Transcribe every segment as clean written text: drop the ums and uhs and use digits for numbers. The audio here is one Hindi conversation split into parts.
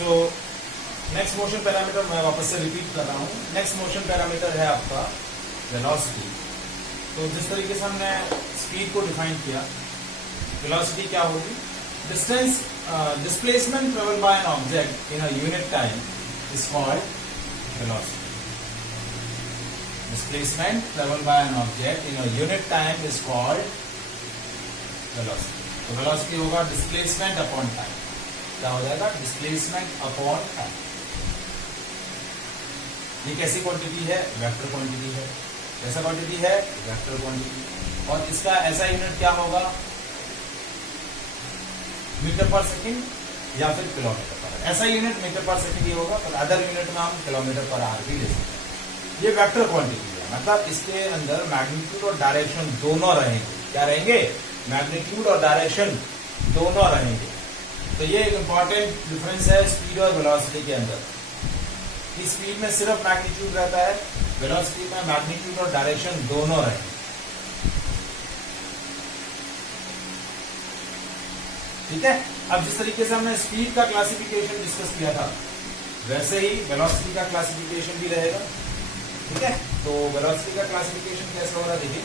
सो नेक्स्ट मोशन पैरामीटर मैं वापस से रिपीट कर रहा हूँ। नेक्स्ट मोशन पैरामीटर है आपका वेलोसिटी। तो जिस तरीके से हमने स्पीड को डिफाइन किया, वेलोसिटी क्या होगी? Distance displacement travel by an object in a unit time is called velocity. Displacement traveled by an object in a unit time is called velocity. तो velocity होगा displacement upon time। क्या हो जाएगा? displacement upon time। ये कैसी क्वांटिटी है? वेक्टर क्वांटिटी है। कैसा क्वांटिटी है? Vector quantity. और इसका ऐसा यूनिट क्या होगा? मीटर पर सेकंड या फिर किलोमीटर पर। ऐसा यूनिट मीटर पर सेकंड ही होगा, पर अदर यूनिट में हम किलोमीटर पर आवर भी ले सकते हैं। ये वेक्टर क्वांटिटी है, मतलब इसके अंदर मैग्नीट्यूड और डायरेक्शन दोनों रहेंगे। क्या रहेंगे? मैग्नीट्यूड और डायरेक्शन दोनों रहेंगे। तो ये एक इंपॉर्टेंट डिफरेंस है स्पीड और वेलोसिटी के अंदर। कि स्पीड में सिर्फ मैग्नीट्यूड रहता है, वेलोसिटी में मैग्नीट्यूड और डायरेक्शन दोनों रहेंगे। ठीक है। अब जिस तरीके से हमने स्पीड का क्लासिफिकेशन डिस्कस किया था, वैसे ही वेलोसिटी का क्लासिफिकेशन भी रहेगा। ठीक है। तो वेलोसिटी का क्लासिफिकेशन कैसे होगा देखिए।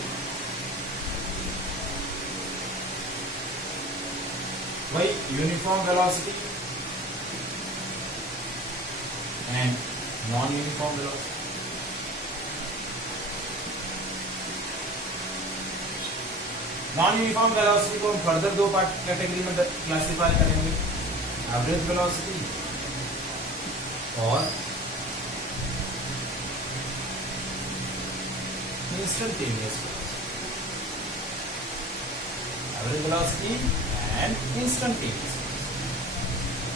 वही uniform velocity and non uniform velocity. Non uniform velocity को हम फर्दर दो पार्ट कैटेगरी में क्लासिफाई करेंगे, एवरेज वेलोसिटी और instantaneous average velocity and instantaneous.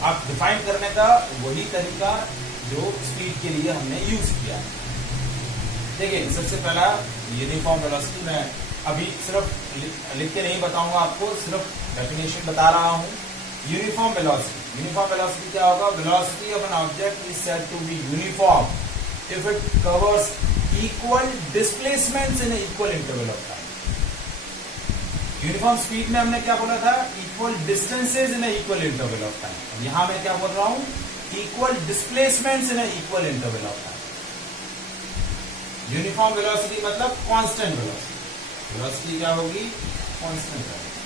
आप डिफाइन करने का वही तरीका जो स्पीड के लिए हमने यूज किया। देखिए, सबसे पहला यूनिफॉर्म वेलोसिटी। मैं अभी सिर्फ लिख के नहीं बताऊंगा आपको, सिर्फ डेफिनेशन बता रहा हूं। Uniform velocity. यूनिफॉर्म वेलोसिटी क्या होगा? Velocity of an object is said to be uniform if it covers equal displacements in equal interval of time. Uniform speed में हमने क्या बोला था? Equal distances in equal interval of time. यहां मैं क्या बोल रहा हूं? Equal displacements in equal interval of time. Uniform velocity मतलब कांस्टेंट वेलोसिटी। वेलोसिटी क्या होगी? Constant velocity.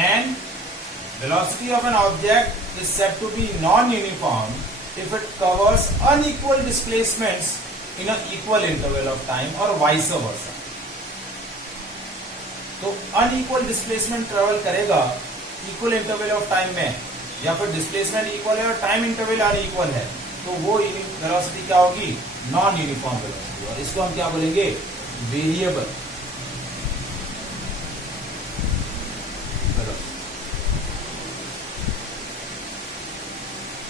And velocity of an object is said to be non uniform if it covers unequal displacements in an equal interval of time or vice versa। तो अनइक्वल डिस्प्लेसमेंट ट्रेवल करेगा इक्वल इंटरवल ऑफ टाइम में, या फिर डिस्प्लेसमेंट इक्वल है और टाइम इंटरवल अनइक्वल है, तो वो वेलोसिटी क्या होगी? Non uniform velocity. और इसको हम क्या बोलेंगे? Variable velocity.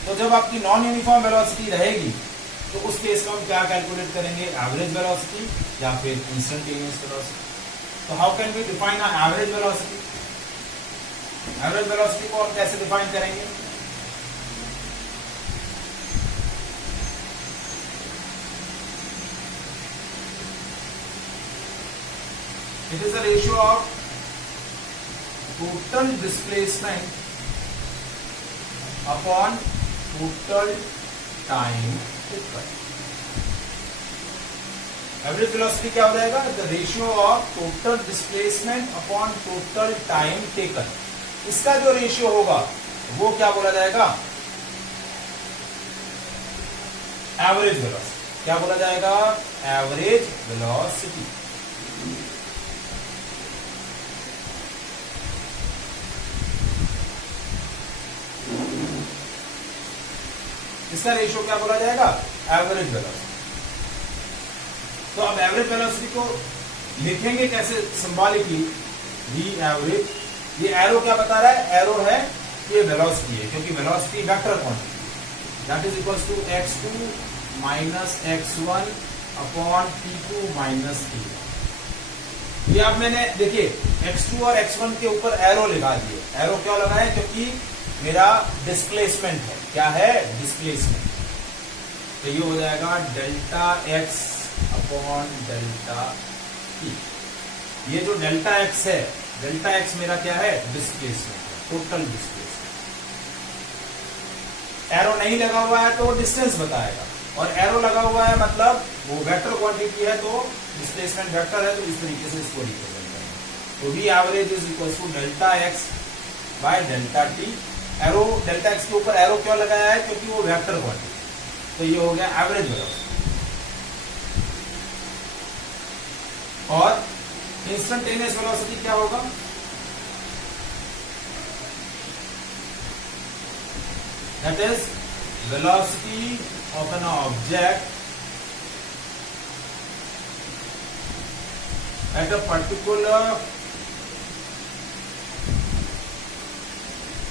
तो जब आपकी नॉन यूनिफॉर्म वेलोसिटी रहेगी तो उस केस में हम क्या कैलकुलेट करेंगे? एवरेज वेलोसिटी या फिर इंस्टेंटेनियस वेलोसिटी। तो how can we define average velocity? Average velocity को हम कैसे डिफाइन करेंगे? It is the ratio of total displacement upon total time taken. Average velocity क्या हो जाएगा? The ratio of total displacement upon total time taken. इसका जो रेशियो होगा वो क्या बोला जाएगा? Average velocity. क्या बोला जाएगा? Average velocity. इसका रेशियो क्या बोला जाएगा? Average velocity. तो अब एवरेज वेलोसिटी को लिखेंगे कैसे? Symbolically v average. ये एरो क्या बता रहा है? एरो है ये वेलोसिटी है, क्योंकि velocity vector quantity that is equals to x2 minus x1 upon t2 minus t1। ये अब मैंने देखिए x2 और x1 के ऊपर एरो लगा दिए। एरो क्यों लगाए? क्योंकि मेरा डिस्प्लेसमेंट है। क्या है? डिस्प्लेसमेंट। तो ये हो जाएगा delta x upon delta t। ये जो डेल्टा x है, डेल्टा x मेरा क्या है? Displacement, total displacement. एरो नहीं लगा हुआ है तो वो डिस्टेंस बताएगा, और एरो लगा हुआ है मतलब वो वेक्टर क्वांटिटी है तो डिस्प्लेसमेंट वेक्टर है, तो इस तरीके से इसको रिप्रेजेंट करेंगे। तो v average is equal to delta x by delta t. Arrow delta x के ऊपर एरो क्यों लगाया है, क्योंकि वो वेक्टर क्वांटिटी, तो ये हो गया एवरेज वेलोसिटी। और इंस्टेंटेनियस वेलोसिटी क्या होगा, that is velocity of an object at a particular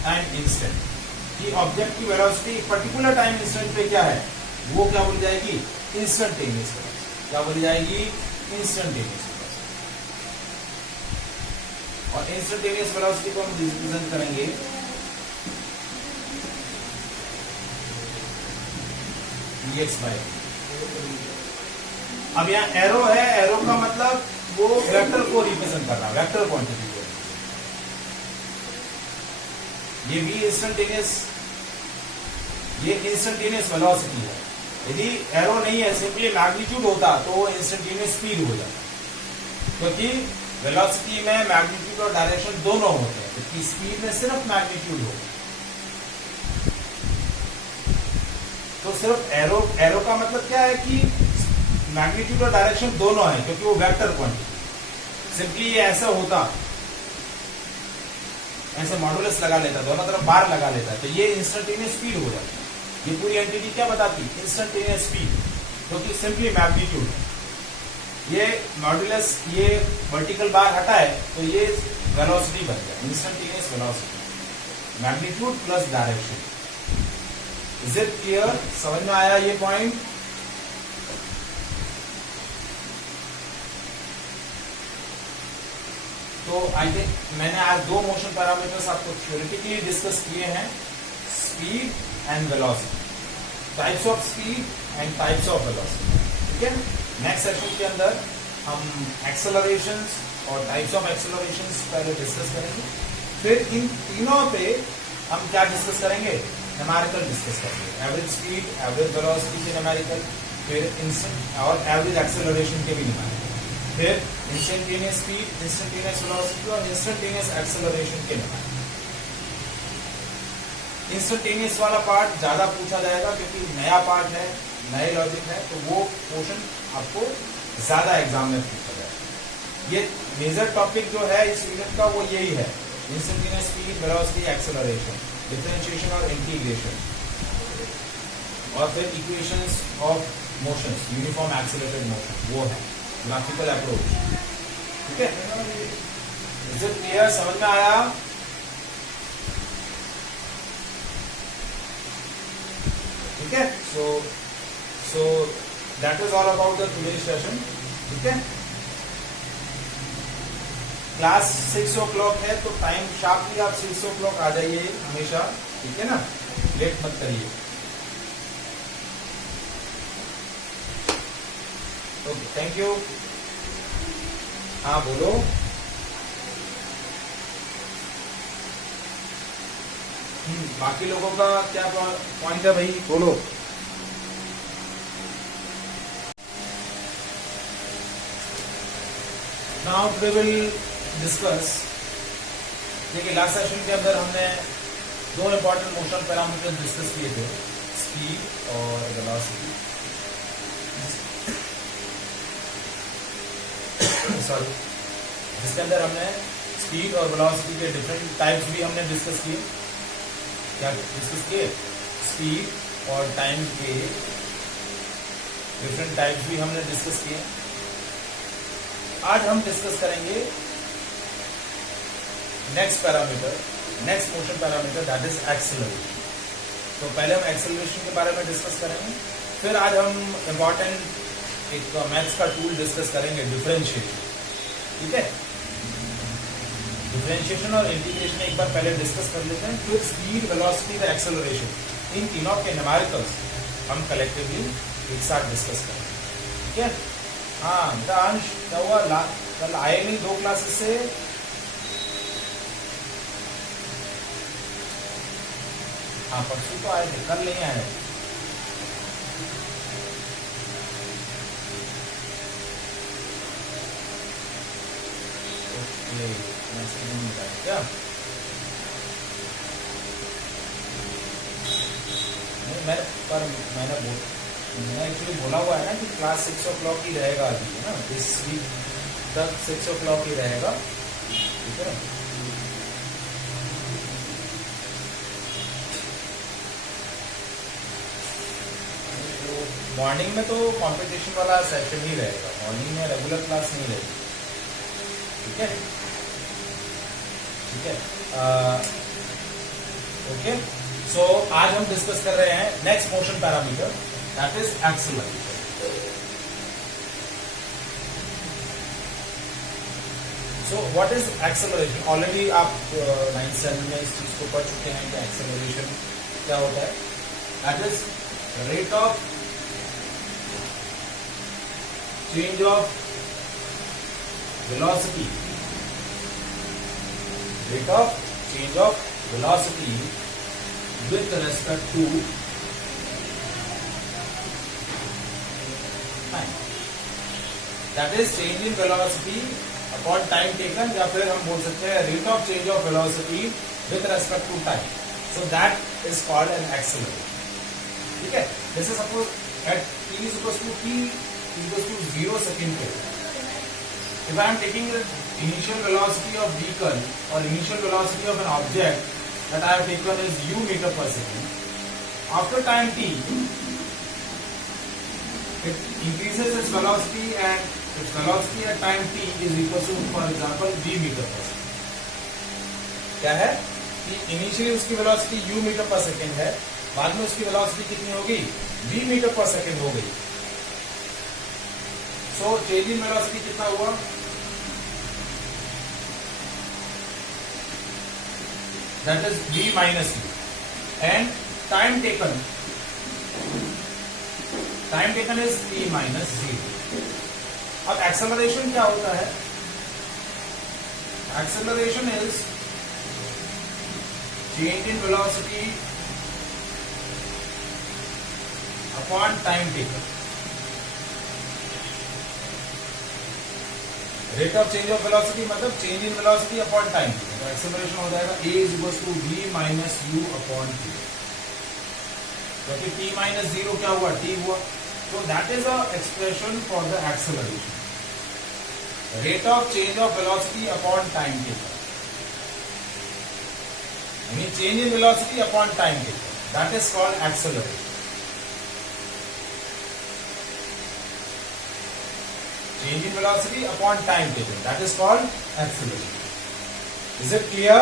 time instant. कि ऑब्जेक्ट की वेलोसिटी पर्टिकुलर टाइम इंस्टेंट पे क्या है, वो क्या बोली जाएगी, इंस्टेंटेनियस वेलोसिटी। क्या बोली जाएगी, इंस्टेंटेनियस वेलोसिटी। और इंस्टेंटेनियस वेलोसिटी को हम रिप्रेजेंट करेंगे dx by। अब यहाँ एरो है, एरो का मतलब वो वेक्टर को रिप्रेजेंट कर रहा है, वेक्टर क्वांटिटी को। ये भी इंस्टेंटेनियस, ये इंस्टेंटेनियस वेलोसिटी है। यदि एरो नहीं है, सिंपली मैग्नीट्यूड होता तो वो इंस्टेंटेनियस स्पीड हो जाता, क्योंकि वेलोसिटी में मैग्नीट्यूड और डायरेक्शन दोनों होते हैं, जबकि स्पीड में सिर्फ मैग्नीट्यूड होता है। तो सिर्फ एरो, एरो का मतलब क्या है कि मैग्नीट्यूड और डायरेक्शन दोनों है, क्योंकि वो वेक्टर क्वांटिटी। सिंपली ये ऐसा होता, ऐसे मॉडुलस लगा लेता, दोनों तरफ बार लगा लेता, तो ये इंस्टेंटेनियस स्पीड हो जाती है। ये पूरी एंटिटी क्या बताती, इंस्टेंटेनियस स्पीड, क्योंकि सिंपली मैग्नीट्यूड। ये मॉडुलस, ये वर्टिकल बार हटा है तो ये वेलोसिटी बन गया, instantaneous velocity, magnitude plus direction. Is it clear, समझ में आया ये पॉइंट? तो आई थिंक मैंने आज दो मोशन पैरामीटर्स आपको थ्योरेटिकली डिस्कस किए हैं, speed and velocity, types of speed and types of velocity. ठीक है, नेक्स्ट सेशन के अंदर हम एक्सेलरेशंस और टाइप्स ऑफ एक्सेलरेशंस पहले डिस्कस करेंगे, फिर इन तीनों पे हम क्या डिस्कस करेंगे, न्यूमेरिकल डिस्कस करेंगे, एवरेज स्पीड, एवरेज वेलोसिटी के न्यूमेरिकल, फिर इंस्टेंट और एवरेज एक्सेलरेशन के भी न्यूमेरिकल, फिर इंस्टेंटेनियस स्पीड, इंस्टेंटेनियस वेलोसिटी और इंस्टेंटेनियस एक्सेलरेशन के न्यूमेरिकल। इंस्टेंटेनियस वाला पार्ट ज्यादा पूछा जाएगा क्योंकि नया पार्ट है, नए लॉजिक है, तो वो पोर्शन आपको ज्यादा एग्जाम में पूछा जाएगा। ये मेजर टॉपिक जो है इस यूनिट का वो यही है, instantaneous speed, velocity, acceleration, differentiation और इंटीग्रेशन, और फिर equations of motions, uniform accelerated motion, वो है ग्राफिकल अप्रोच। ठीक है, इज इट क्लियर, समझ में आया? ठीक है, so that is all about the today session. ठीक है, क्लास 6 o'clock है तो टाइम शार्पली आप 6 o'clock आ जाइए हमेशा, ठीक है ना, लेट मत करिए। Okay, thank you. हाँ बोलो। बाकी लोगों का क्या पॉइंट है भाई, बोलो। नाउ वी विल डिस्कस, देखिए लास्ट सेशन के अंदर हमने दो इंपॉर्टेंट मोशन पैरामीटर डिस्कस किए थे, स्पीड और वेलोसिटी। सॉरी, जिसके अंदर हमने स्पीड और वेलोसिटी के डिफरेंट टाइप्स भी हमने डिस्कस किए। क्या डिस्कस किए? स्पीड और टाइम के डिफरेंट टाइप्स भी हमने डिस्कस किए। आज हम डिस्कस करेंगे next parameter, next motion parameter, that is acceleration. तो पहले हम एक्सेलरेशन के बारे में डिस्कस करेंगे, फिर आज हम इंपॉर्टेंट एक मैथ्स का टूल डिस्कस करेंगे, डिफरेंशिएशन। ठीक है, डिफरेंशिएशन और इंटीग्रेशन एक बार पहले डिस्कस कर लेते हैं, फिर स्पीड, वेलोसिटी और एक्सेलरेशन, इन तीनों के न्यूमेरिकल्स हम कलेक्टिवली एक साथ डिस्कस करेंगे। ठीक है, हाँ अंश क्या हुआ, कल आए नहीं 2 क्लासेस से। हाँ परसों तो आए थे, कल नहीं आए। ओके क्या नहीं, मैंने एक्चुअली बोला हुआ है ना कि क्लास 6 o'clock ही रहेगा अभी, है ना, दिस वीक तक 6 o'clock ही रहेगा, ठीक है। मॉर्निंग में तो कंपटीशन वाला सेशन ही रहेगा, मॉर्निंग में रेगुलर क्लास नहीं रहेगी, ठीक है, ठीक है। ओके, सो आज हम डिस्कस कर रहे हैं next motion parameter, that is acceleration. So what is acceleration? Already आप 9th standard में इस चीज को पढ़ चुके हैं कि एक्सेलरेशन क्या होता है। That is rate of change of velocity, rate of change of velocity with respect to time, that is change in velocity upon time taken, या फिर हम बोल सकते हैं rate of change of velocity with respect to time, so that is called an acceleration, ठीक है। जैसे suppose at t is equals to t equals to 0 second पे, if I am taking the initial velocity of vehicle or initial velocity of an object that I have taken is u meter per second, after time t it increases its velocity and its velocity at time t is equal to, for example, v meter per second। क्या है कि इनिशियली उसकी velocity u metre per second है, बाद में उसकी वेलोसिटी कितनी हो गई, v मीटर पर सेकेंड हो गई। सो चेंज इन वेलोसिटी कितना हुआ, that is v minus u, and time taken is t minus 0। अब एक्सेलरेशन क्या होता है? Acceleration is change in velocity upon time taken. Rate of change of velocity मतलब change in velocity upon time, तो एक्सेलरेशन हो जाएगा a is equal to v minus u upon t, क्योंकि t माइनस 0 क्या हुआ, t हुआ, तो that is a expression for the acceleration, rate of change of velocity upon time taken, यानी change in velocity upon time taken, that is called acceleration. Change in velocity upon time taken, that is called acceleration. Is it clear?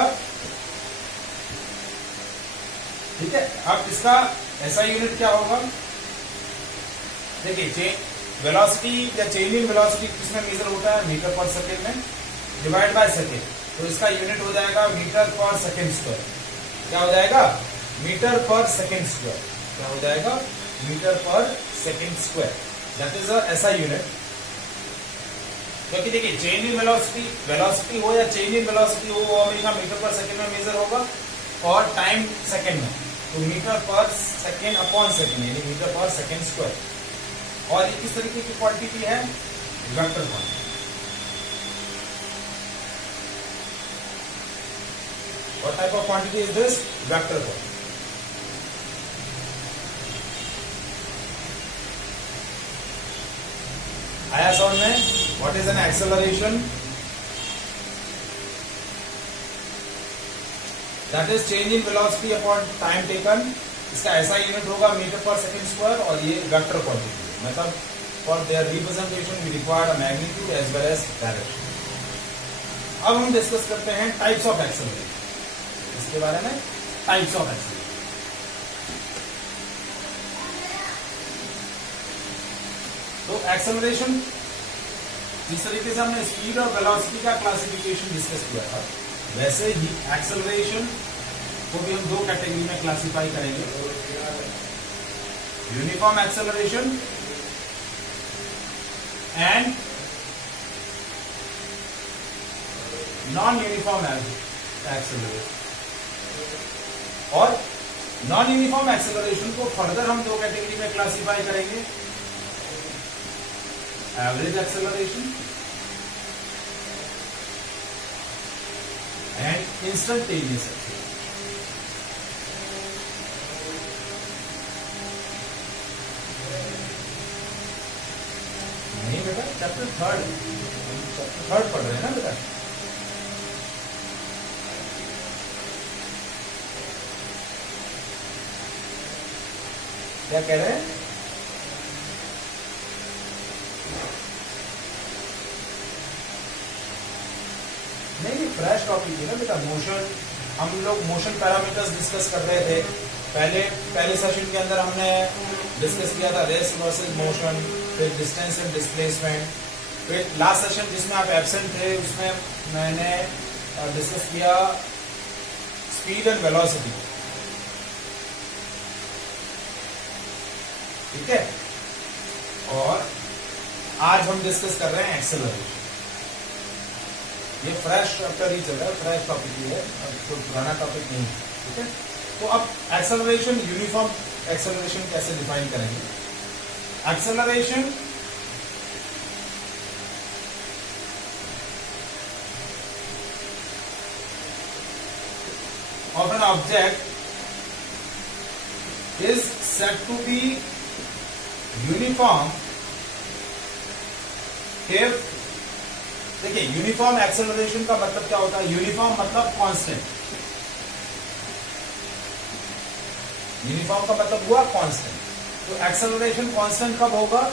ठीक है। अब इसका ऐसा यूनिट क्या होगा, देखिए वेलोसिटी या चेंज इन वेलोसिटी किसमें मेजर होता है, मीटर पर सेकेंड में, डिवाइड बाय सेकेंड, तो इसका यूनिट हो जाएगा मीटर पर सेकेंड स्क्वायर। क्या हो जाएगा, मीटर पर सेकेंड स्क्वायर, क्या हो जाएगा, metre per second square, that is अ ऐसा यूनिट। क्योंकि देखिए चेंज इन वेलोसिटी हो या चेंज इन वेलोसिटी हो, वो हमेशा मीटर पर सेकेंड में मेजर होगा, और टाइम सेकेंड में, तो metre per second upon second, यानी मीटर पर सेकेंड स्क्वायर। और ये किस तरीके की क्वांटिटी है, vector quantity. What type of quantity is this, vector quantity. आया समझ में? What is an acceleration? That is change in velocity upon time taken। इसका ऐसा यूनिट होगा मीटर पर सेकेंड स्क्वायर, और ये वेक्टर क्वांटिटी है, मतलब for their representation we require a magnitude as well as direction. अब हम डिस्कस करते हैं टाइप्स ऑफ एक्सेलरेशन, इसके बारे में टाइप्स ऑफ एक्सेलरेशन। तो एक्सेलरेशन जिस तरीके से हमने स्पीड और वेलोसिटी का क्लासिफिकेशन डिस्कस किया था, वैसे ही एक्सेलरेशन को भी हम दो कैटेगरी में क्लासिफाई करेंगे, uniform acceleration and non uniform acceleration. और नॉन यूनिफॉर्म एक्सेलरेशन को फर्दर हम दो कैटेगरी में क्लासिफाई करेंगे, average acceleration and instantaneous acceleration. नहीं बेटा, चैप्टर थर्ड पढ़ रहे हैं ना बेटा। क्या कह रहे हैं? नहीं, फ्रेश टॉपिक है ना बेटा। मोशन, हम लोग मोशन पैरामीटर्स डिस्कस कर रहे थे पहले सेशन के अंदर। हमने डिस्कस किया था रेस्ट वर्सेस मोशन, फिर डिस्टेंस एंड डिस्प्लेसमेंट। फिर लास्ट सेशन जिसमें आप एब्सेंट थे उसमें मैंने डिस्कस किया स्पीड एंड वेलोसिटी। ठीक है, और आज हम डिस्कस कर रहे हैं एक्सेलरेशन। ये फ्रेश चैप्टर ही चल रहा है, फ्रेश टॉपिक ही है, तो पुराना टॉपिक नहीं है। ठीक है, तो अब एक्सेलरेशन, यूनिफॉर्म एक्सेलरेशन कैसे डिफाइन करेंगे? Acceleration of an object is said to be uniform if, देखिए यूनिफॉर्म एक्सेलरेशन का मतलब क्या होता है? यूनिफॉर्म मतलब कांस्टेंट। यूनिफॉर्म का मतलब हुआ कांस्टेंट। तो एक्सेलरेशन कांस्टेंट कब होगा?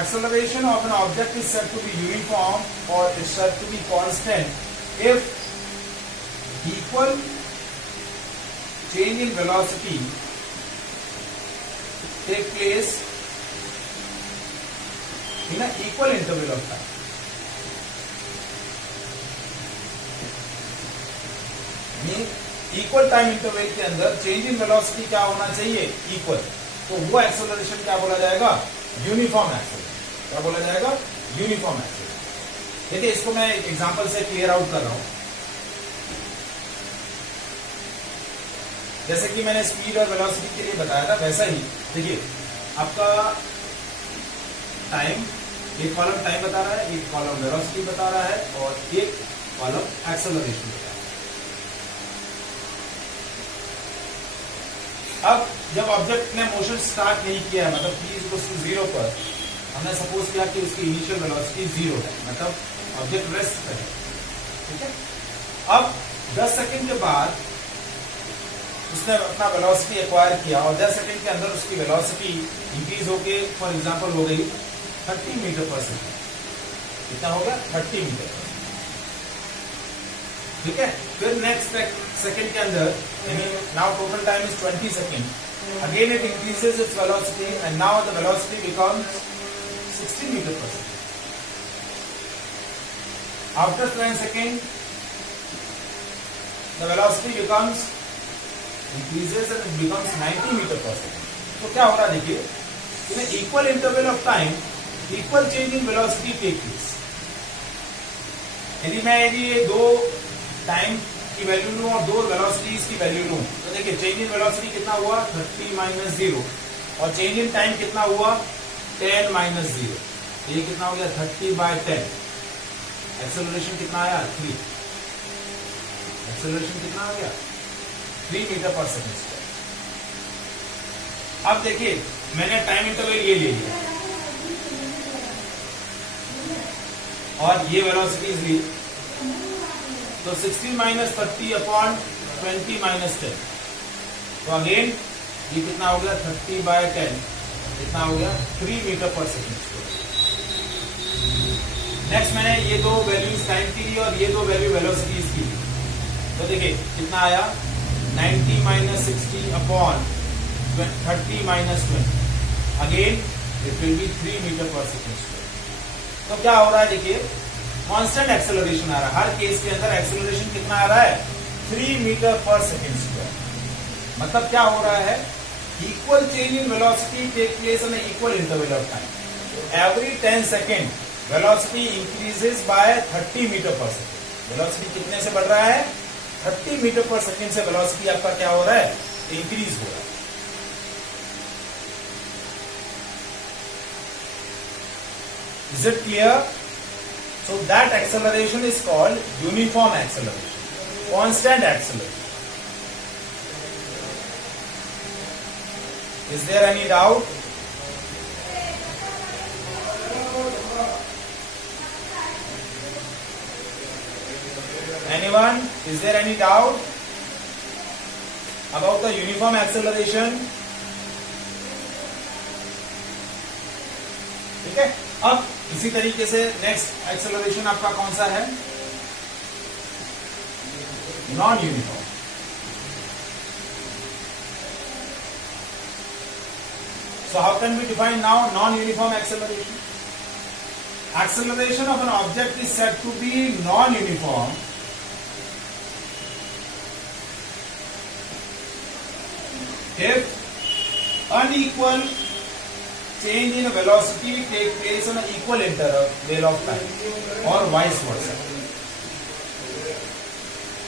Acceleration of an object is said to be uniform और is said to be constant if equal change in velocity take place in an equal interval of time. Equal time interval के अंदर चेंज इन वेलोसिटी क्या होना चाहिए? इक्वल। तो वो एक्सेलरेशन क्या बोला जाएगा? Uniform acceleration. क्या बोला जाएगा? Uniform acceleration. देखिए इसको मैं एक एग्जांपल से क्लियर आउट कर रहा हूं। जैसे कि मैंने स्पीड और वेलोसिटी के लिए बताया था, वैसा ही देखिए आपका टाइम, एक कॉलम टाइम बता रहा है, एक कॉलम वेलोसिटी बता रहा है और एक कॉलम एक्सेलरेशन बता रहा है। अब जब ऑब्जेक्ट ने मोशन स्टार्ट नहीं किया है, मतलब t = 0 पर हमने सपोज किया कि उसकी इनिशियल वेलोसिटी 0 है, मतलब ऑब्जेक्ट रेस्ट पर है। ठीक है, अब 10 सेकंड के बाद उसने अपना वेलोसिटी एक्वायर किया और 10 सेकंड के अंदर उसकी वेलोसिटी इंक्रीज होके फॉर एग्जांपल हो गई 30 मीटर पर सेकंड। कितना हो गया? 30 मीटर। ठीक है, फिर नेक्स्ट सेकंड के अंदर now total time is 20 second. Again it increases its velocity and now the velocity becomes 60 metre per second. After 10 second the velocity becomes increases and it becomes 90 metre per second. तो क्या हो रहा है? देखिए, in an equal interval of time, equal change in velocity take place। यदि ये दो टाइम की वैल्यू लूं और दो वेलोसिटीज की वैल्यू लूं, तो देखिए चेंज इन वेलोसिटी कितना हुआ? 30 - 0 और चेंज इन टाइम कितना हुआ? 10 - 0। ये कितना हो गया? 30/10। एक्सेलरेशन कितना आया? 3। एक्सेलरेशन कितना आ गया? 3 मीटर पर सेकंड स्क्वायर। अब देखिए मैंने टाइम इंटरवल ये ले लिया और ये वेलोसिटीज ली, तो 16 - 30/20 - 10। तो अगेन ये कितना हो गया? 30/10। कितना हो गया? 3 metre per second square. Next मैंने ये दो वैल्यूज टाइम की ली और ये दो वैल्यू वेलोसिटीज की ली, तो देखिए कितना आया? 90 - 60/30 - 20। Again it will be 3 metre per second square. तो क्या हो रहा है? देखिए कांस्टेंट एक्सेलरेशन आ रहा है। हर केस के अंदर एक्सेलरेशन कितना आ रहा है? 3 मीटर पर सेकंड स्क्वायर। मतलब क्या हो रहा है? Equal change in velocity take place in equal interval of time. Every 10 second velocity increases by 30 metre per second. Velocity कितने से बढ़ रहा है? 30 मीटर पर सेकेंड से वेलोसिटी आपका क्या हो रहा है? इंक्रीज हो रहा है। Is it clear? So that acceleration is called uniform acceleration, constant acceleration. Is there any doubt? Anyone? Is there any doubt about the uniform acceleration? ठीक है, अब इसी तरीके से नेक्स्ट एक्सेलरेशन आपका कौन सा है? Non uniform. So how can we define now non-uniform acceleration? Acceleration of an object is said to be non-uniform if unequal change in velocity take place on an equal interval of time or vice versa.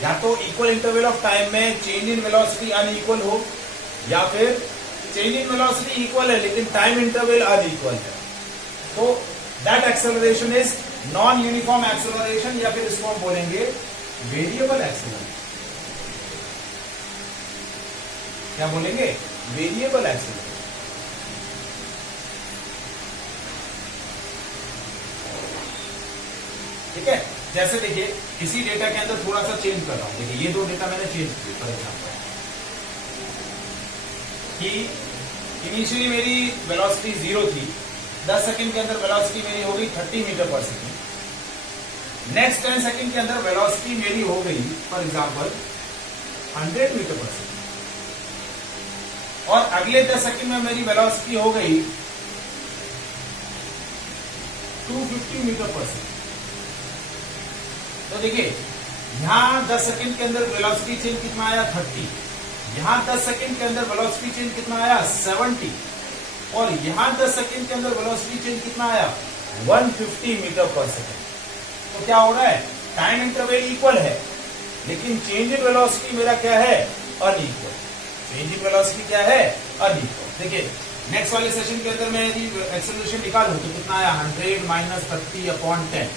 या तो इक्वल इंटरवल ऑफ टाइम में चेंज इन वेलोसिटी अनइक्वल हो, या फिर चेंज इन वेलोसिटी इक्वल है लेकिन टाइम इंटरवल अनइक्वल है, तो that acceleration is non uniform acceleration, या फिर इसको हम बोलेंगे वेरिएबल एक्सेलरेशन। क्या बोलेंगे? Variable acceleration. ठीक है, जैसे देखिए इसी डेटा के अंदर थोड़ा सा चेंज कर रहा हूं। देखिए ये दो डेटा मैंने चेंज किए। फॉर एग्जांपल कि इनिशियली मेरी वेलोसिटी 0 थी, 10 सेकंड के अंदर वेलोसिटी मेरी हो गई 30 metre per second. Next 10 second के अंदर वेलोसिटी मेरी हो गई for example 100 metre per second, और अगले 10 सेकंड में मेरी वेलोसिटी हो गई 250 मीटर पर सेकंड। तो देखिए यहां 10 सेकंड के अंदर वेलोसिटी चेंज कितना आया? 30। यहां 10 सेकंड के अंदर वेलोसिटी चेंज कितना आया? 70। और यहां 10 सेकंड के अंदर वेलोसिटी चेंज कितना आया? 150 मीटर पर सेकंड। तो क्या हो रहा है? टाइम इंटरवल इक्वल है लेकिन चेंज इन वेलोसिटी मेरा क्या है? अनइक्वल। चेंज इन वेलोसिटी क्या है? अनइक्वल। देखिए नेक्स्ट वाले सेशन के अंदर मैं यदि एक्सेलरेशन निकालूं तो कितना आया? 100 माइनस 30/10।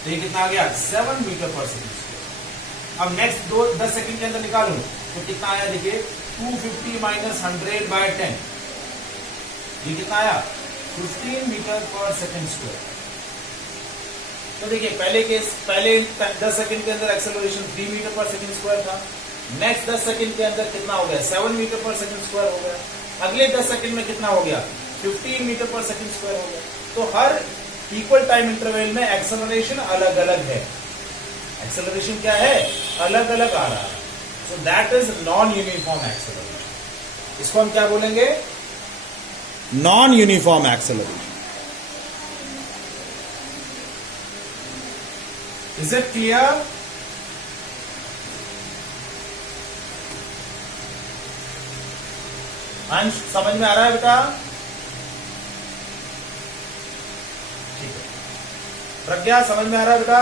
तो ये कितना आ गया? 7 मीटर पर सेकंड। अब नेक्स्ट 10 सेकंड के अंदर निकालूं तो कितना आया? देखिए 250 माइनस 100/10, ये कितना आया? 15 मीटर पर सेकंड स्क्वायर। तो देखिए पहले 10 सेकंड के अंदर acceleration 3 metre per second square था। नेक्स्ट 10 सेकंड के अंदर कितना हो गया? 7 मीटर पर सेकंड स्क्वायर हो गया। अगले 10 सेकंड में कितना हो गया? 15 मीटर पर सेकंड स्क्वायर हो गया। तो हर इक्वल टाइम इंटरवल में एक्सेलरेशन अलग अलग है। एक्सेलरेशन क्या है? अलग अलग आ रहा है। So that is non uniform acceleration. इसको हम क्या बोलेंगे? Non uniform acceleration. Is it clear? अंश समझ में आ रहा है बेटा? ठीक है। प्रज्ञा समझ में आ रहा है बेटा?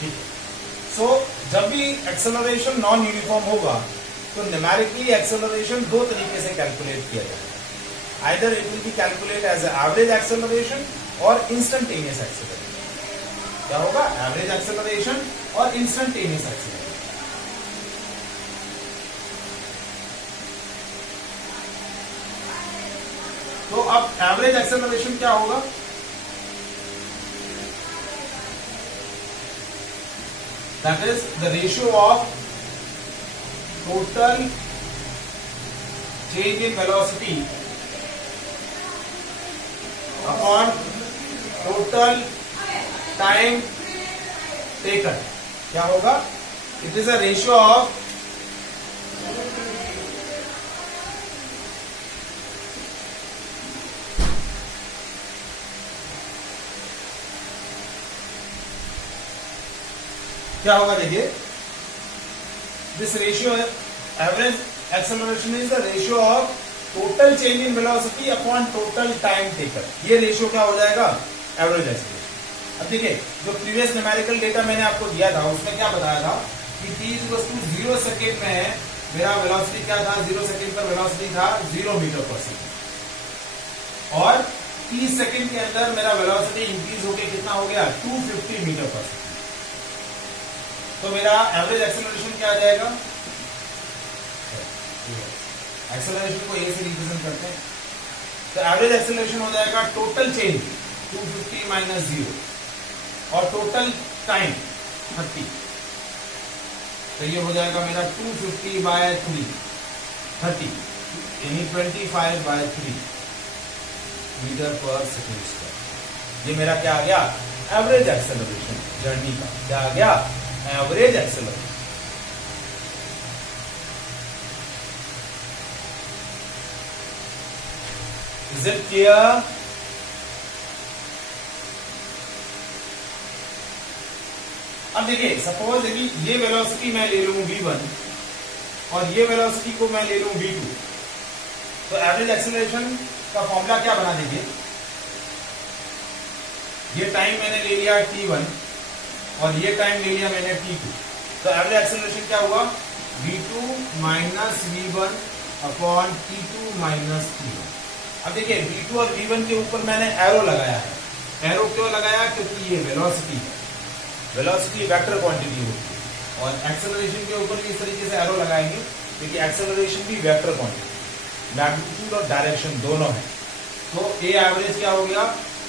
ठीक है। सो जब भी एक्सेलरेशन नॉन यूनिफॉर्म होगा तो न्यूमेरिकली एक्सेलरेशन दो तरीके से कैलकुलेट किया जाएगा। Either it will be calculate as average acceleration और इंस्टेंटेनियस एक्सेलरेशन। क्या होगा? एवरेज एक्सेलरेशन और इंस्टेंटेनियस एक्सेलरेशन। तो अब एवरेज एक्सेलरेशन क्या होगा? That is the ratio of total change in velocity upon total time taken. क्या होगा? It is a ratio of क्या होगा? देखिए this ratio average acceleration is the ratio of total change in velocity upon total time taken. ये रेशियो क्या हो जाएगा? Average acceleration. अब देखिए जो प्रीवियस न्यूमेरिकल डेटा मैंने आपको दिया था उसमें क्या बताया था कि t इक्वल टू 0 सेकेंड में मेरा वेलोसिटी क्या था, 0 सेकेंड पर वेलोसिटी था 0 मीटर पर सेकेंड और 30 सेकेंड के अंदर मेरा वेलोसिटी इंक्रीज होके कितना हो गया 250 मीटर पर सेकेंड। तो मेरा एवरेज एक्सेलरेशन क्या आ जाएगा, एक्सेलरेशन को ए से रिप्रेजेंट करते हैं, तो एवरेज एक्सेलरेशन हो जाएगा टोटल चेंज 250 माइनस 0 और टोटल टाइम 30, तो ये हो जाएगा मेरा 250 बाय 30 यानी 25 bye 3 metre per second square. ये मेरा क्या आ गया एवरेज एक्सेलरेशन जर्नी का, क्या आ गया average acceleration. Is it clear? अब देखिए सपोज यदि ये वेलोसिटी मैं ले लूं v1 और ये वेलोसिटी को मैं ले लूं v2, तो एवरेज एक्सेलरेशन का फॉर्मूला क्या बना दीजिए, ये टाइम मैंने ले लिया t1 और ये टाइम ले लिया मैंने t2, तो एवरेज एक्सेलरेशन क्या हुआ v2 minus v1 upon t2 minus t1। अब देखिए v2 और v1 के ऊपर मैंने एरो लगाया है, एरो क्यों लगाया, क्योंकि ये वेलोसिटी है, वेलोसिटी वेक्टर क्वांटिटी होती है और एक्सेलरेशन के ऊपर इस तरीके से एरो लगाएंगे क्योंकि एक्सेलरेशन भी वेक्टर क्वांटिटी, मैग्नीट्यूड और डायरेक्शन दोनों है। तो ए एवरेज क्या हो गया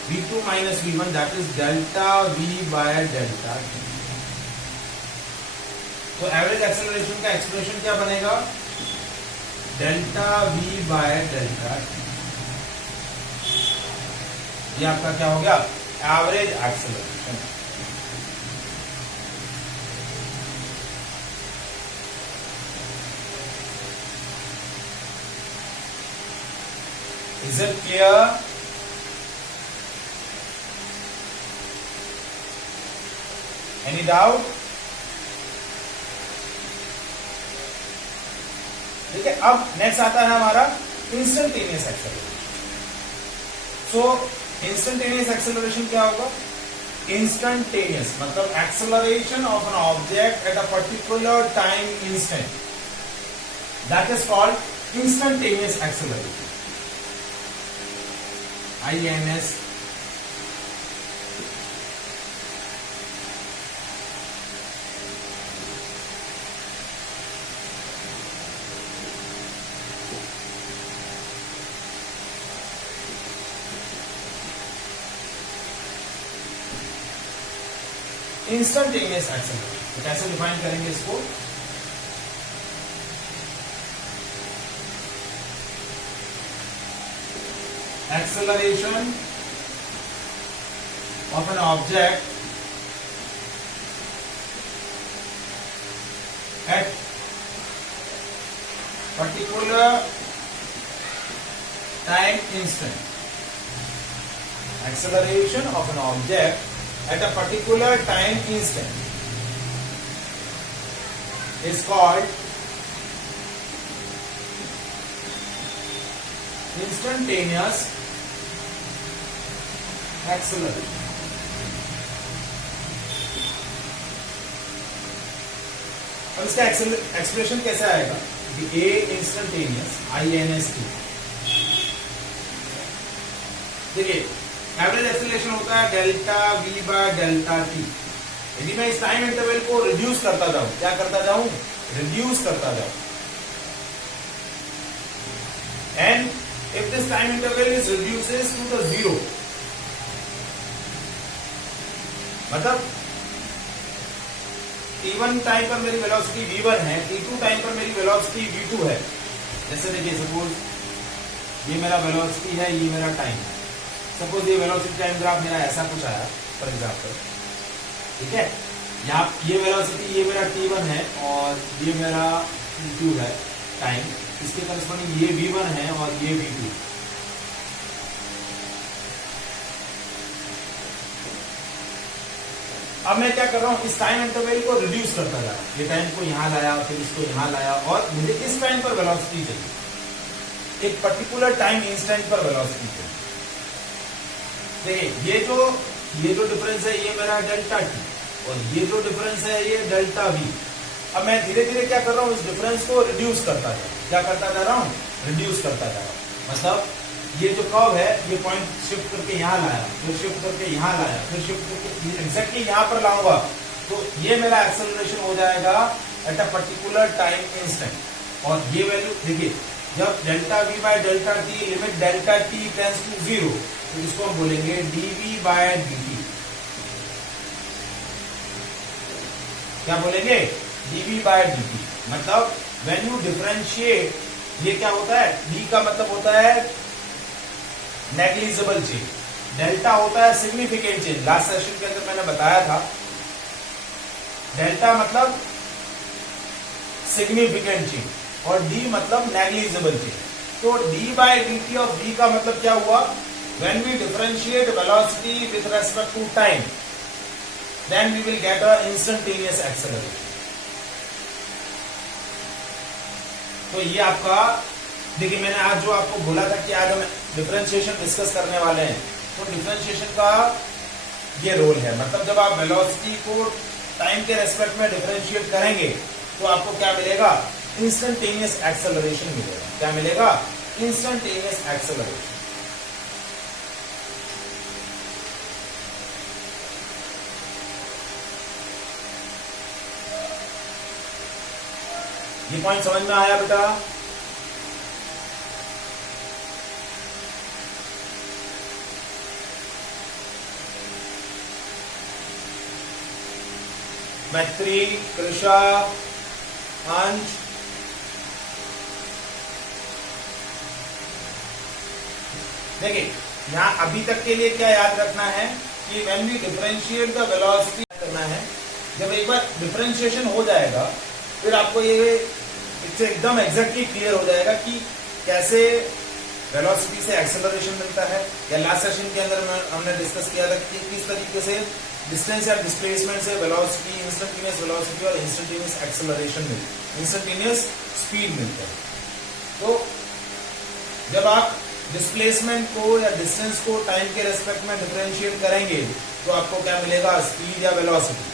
v2 minus v1 that is delta v by delta t। तो एवरेज एक्सेलरेशन का एक्सप्रेशन क्या बनेगा delta v by delta t। ये आपका क्या हो गया average acceleration. Is it clear? Any doubt? ठीक है, अब नेक्स्ट आता है हमारा इंस्टेंटेनियस एक्सेलरेशन। सो इंस्टेंटेनियस एक्सेलरेशन क्या होगा, इंस्टेंटेनियस मतलब acceleration of an object at a particular time instant, that is called instantaneous acceleration, INS। Instantaneous acceleration तो कैसे डिफाइन करेंगे इसको, acceleration of an object at particular time instant, acceleration of an object at a particular time instant is called instantaneous acceleration। अब इसका एक्सप्रेशन कैसे आएगा, ए इंस्टेंटेनियस INST। देखिए एवरेज एक्सेलरेशन होता है delta v by delta t। यदि मैं इस टाइम इंटरवल को रिड्यूस करता जाऊं, क्या करता जाऊं, रिड्यूस करता जाऊं, and if this time interval is reduces to the zero, मतलब t1 टाइम पर मेरी वेलोसिटी v1 है, t2 टाइम पर मेरी वेलोसिटी v2 है। जैसे देखिए सपोज ये मेरा वेलोसिटी है, ये मेरा टाइम, सपोज ये वेलोसिटी टाइम ग्राफ मेरा ऐसा कुछ आया फॉर एग्जांपल, ठीक है, यहाँ ये वेलोसिटी ये मेरा t1 है और ये मेरा t2 है टाइम, इसके करस्पॉन्डिंग ये v1 है और ये v2। अब मैं क्या कर रहा हूं, इस टाइम इंटरवल को रिड्यूस करता जा रहा हूं, ये टाइम को यहां लाया फिर इसको यहां लाया और मुझे इस टाइम पर वेलोसिटी चाहिए, एक पर्टिकुलर टाइम इंस्टेंट पर वेलोसिटी चाहिए। देखिए ये जो ये जो डिफरेंस है ये मेरा डेल्टा टी, और ये जो डिफरेंस है ये डेल्टा वी। अब मैं धीरे धीरे क्या कर रहा हूँ, इस डिफरेंस को रिड्यूस करता जा रहा हूँ। क्या करता जा रहा हूँ, रिड्यूस करता जा रहा हूँ। मतलब ये जो कर्व है ये पॉइंट शिफ्ट करके यहाँ लाया, फिर शिफ्ट करके यहाँ लाया, फिर शिफ्ट करके एग्जैक्टली यहाँ पर लाऊंगा, तो ये मेरा एक्सेलरेशन हो जाएगा at a particular time instant. और ये वैल्यू देखिए, जब delta v by delta t limit delta t tends to 0, तो इसको हम बोलेंगे डीवी बाय dt। क्या बोलेंगे, dv बाय dt। मतलब व्हेन यू डिफरेंशिएट, ये क्या होता है, d का मतलब होता है नेग्लिजिबल चेंज, डेल्टा होता है सिग्निफिकेंट चेंज। लास्ट सेशन के अंदर मैंने बताया था डेल्टा मतलब सिग्निफिकेंट चेंज और d मतलब नेग्लिजिबल चेंज। तो d by dt of v का मतलब क्या हुआ, when we differentiate velocity with respect to time, then we will get a instantaneous acceleration। तो ये आपका देखिए, मैंने आज जो आपको बोला था कि आज हम डिफरेंशिएशन डिस्कस करने वाले हैं, तो डिफरेंशिएशन का ये रोल है। मतलब जब आप वेलोसिटी को टाइम के रेस्पेक्ट में डिफरेंशिएट करेंगे तो आपको क्या मिलेगा, इंस्टेंटेनियस एक्सेलरेशन मिलेगा। क्या मिलेगा, इंस्टेंटेनियस एक्सेलरेशन। ये पॉइंट समझ में आया बेटा? मैत्री, कृषा, अंश, देखिए यहां अभी तक के लिए क्या याद रखना है कि when we differentiate the velocity करना है। जब एक बार डिफरेंशिएशन हो जाएगा फिर आपको ये इससे एकदम एग्जैक्टली क्लियर हो जाएगा कि कैसे वेलोसिटी से एक्सेलरेशन मिलता है। या लास्ट सेशन के अंदर हमने डिस्कस किया था कि किस तरीके से डिस्टेंस या डिस्प्लेसमेंट से वेलोसिटी, इंस्टेंटेनियस वेलोसिटी और इंस्टेंटेनियस एक्सेलरेशन मिलती है, इंस्टेंटेनियस स्पीड मिलता है। तो जब आप डिस्प्लेसमेंट को या डिस्टेंस को टाइम के रेस्पेक्ट में डिफरेंशिएट करेंगे तो आपको क्या मिलेगा, स्पीड या वेलोसिटी।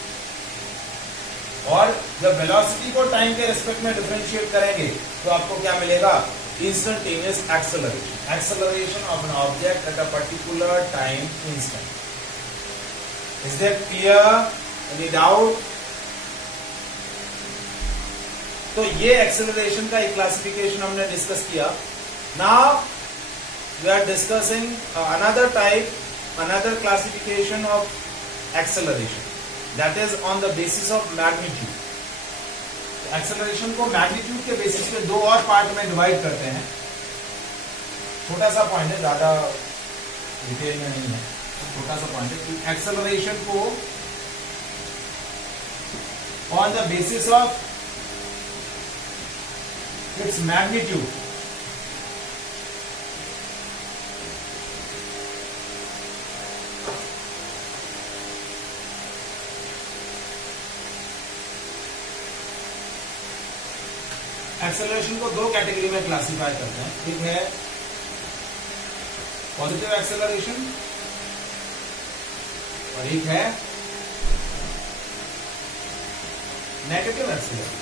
और जब वेलोसिटी को टाइम के रेस्पेक्ट में डिफरेंशिएट करेंगे तो आपको क्या मिलेगा, instantaneous acceleration, acceleration of an object at a particular time instant. Is that clear? Any doubt? तो ये एक्सेलरेशन का एक क्लासिफिकेशन हमने डिस्कस किया। Now we are discussing another type, another classification of acceleration, that is on the basis of magnitude। Acceleration को मैग्नीट्यूड के बेसिस पे दो और पार्ट में डिवाइड करते हैं। छोटा सा पॉइंट है, ज्यादा डिटेल में नहीं है, छोटा सा पॉइंट है कि एक्सेलरेशन को on the basis of its magnitude, acceleration को दो कैटेगरी में क्लासिफाई करते हैं। एक है पॉजिटिव एक्सेलरेशन और एक है नेगेटिव एक्सेलरेशन।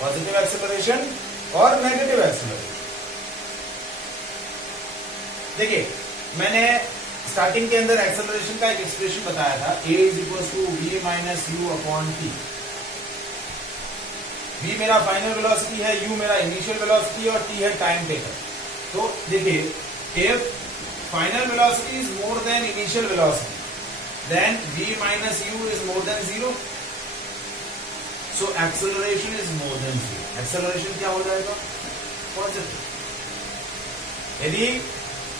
पॉजिटिव एक्सेलरेशन और नेगेटिव एक्सेलरेशन। देखिए मैंने स्टार्टिंग के अंदर एक्सेलरेशन का एक एक्सप्रेशन बताया था, a is equal to v minus u upon t. v मेरा फाइनल वेलोसिटी है, u मेरा इनिशियल वेलोसिटी और t है टाइम टेकन। तो देखिए if final velocity is more than initial velocity then v minus u is more than 0, so acceleration is more than 0। Acceleration क्या हो जाएगा, पॉजिटिव। यदि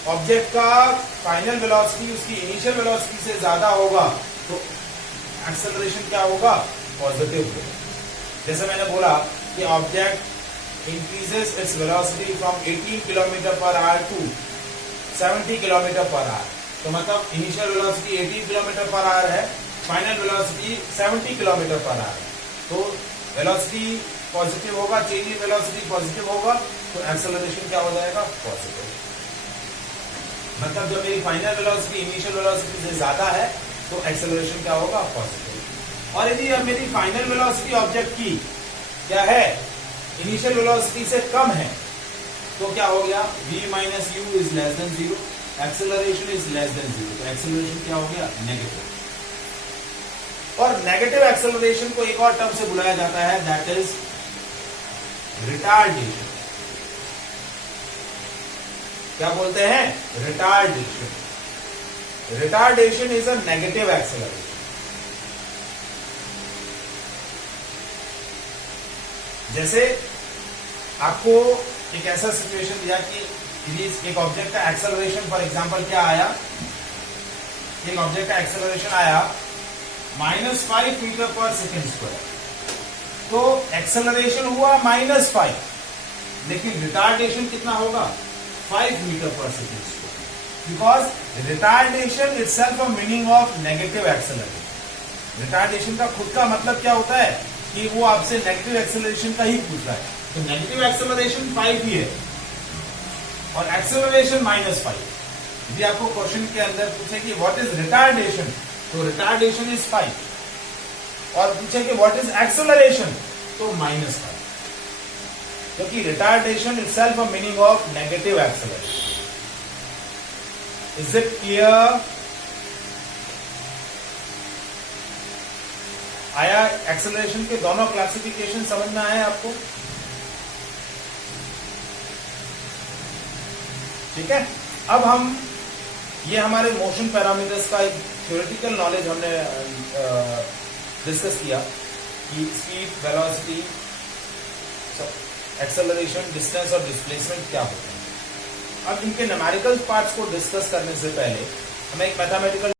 ऑब्जेक्ट का फाइनल वेलोसिटी उसकी इनिशियल वेलोसिटी से ज्यादा होगा तो एक्सेलरेशन क्या होगा, पॉजिटिव होगा। जैसे मैंने बोला कि object increases its velocity from 18 kilometre per hour to 70 kilometre per hour, तो मतलब initial velocity 18 kilometre per hour है, final velocity 70 kilometre per hour है। तो वेलोसिटी पॉजिटिव होगा, चेंज इन वेलोसिटी पॉजिटिव होगा, तो एक्सेलरेशन क्या हो जाएगा, पॉजिटिव। मतलब जब मेरी फाइनल वेलोसिटी इनिशियल वेलोसिटी से ज्यादा है तो एक्सेलरेशन क्या होगा, पॉजिटिव। और यदि अब मेरी फाइनल वेलोसिटी ऑब्जेक्ट की क्या है, इनिशियल वेलोसिटी से कम है, तो क्या हो गया, v minus you is less than zero, acceleration is less than zero, तो एक्सेलरेशन क्या हो गया, नेगेटिव। और नेगेटिव एक्सेलरेशन को एक और टर्म से बुलाया जाता है, दैट इज रिटार्डेशन। क्या बोलते हैं, retardation. Retardation is a negative acceleration. जैसे आपको एक ऐसा सिचुएशन दिया कि एक ऑब्जेक्ट का एक्सेलरेशन फॉर एग्जांपल क्या आया, एक ऑब्जेक्ट का एक्सेलरेशन आया -5 मीटर पर सेकेंड स्क्वायर, तो एक्सेलरेशन हुआ -5, लेकिन रिटार्डेशन कितना होगा, 5 metre per second square, because retardation itself a meaning of negative acceleration. Retardation का खुद का मतलब क्या होता है कि वो आपसे नेगेटिव एक्सेलरेशन का ही पूछ रहा है, तो नेगेटिव एक्सेलरेशन 5 ही है और एक्सेलरेशन -5। यदि आपको क्वेश्चन के अंदर पूछे कि व्हाट इज रिटार्डेशन, तो रिटार्डेशन इज 5, और पूछे कि व्हाट इज एक्सेलरेशन, तो -5, क्योंकि retardation itself a meaning of negative acceleration. Is it clear? आया एक्सेलरेशन के दोनों क्लासिफिकेशन समझ में आए आपको? ठीक है, अब हम ये हमारे मोशन पैरामीटर्स का एक थ्योरेटिकल नॉलेज हमने डिस्कस किया कि स्पीड, वेलोसिटी, एक्सेलरेशन, डिस्टेंस और डिस्प्लेसमेंट क्या होते हैं। अब इनके न्यूमेरिकल पार्ट्स को डिस्कस करने से पहले हमें एक मैथमेटिकल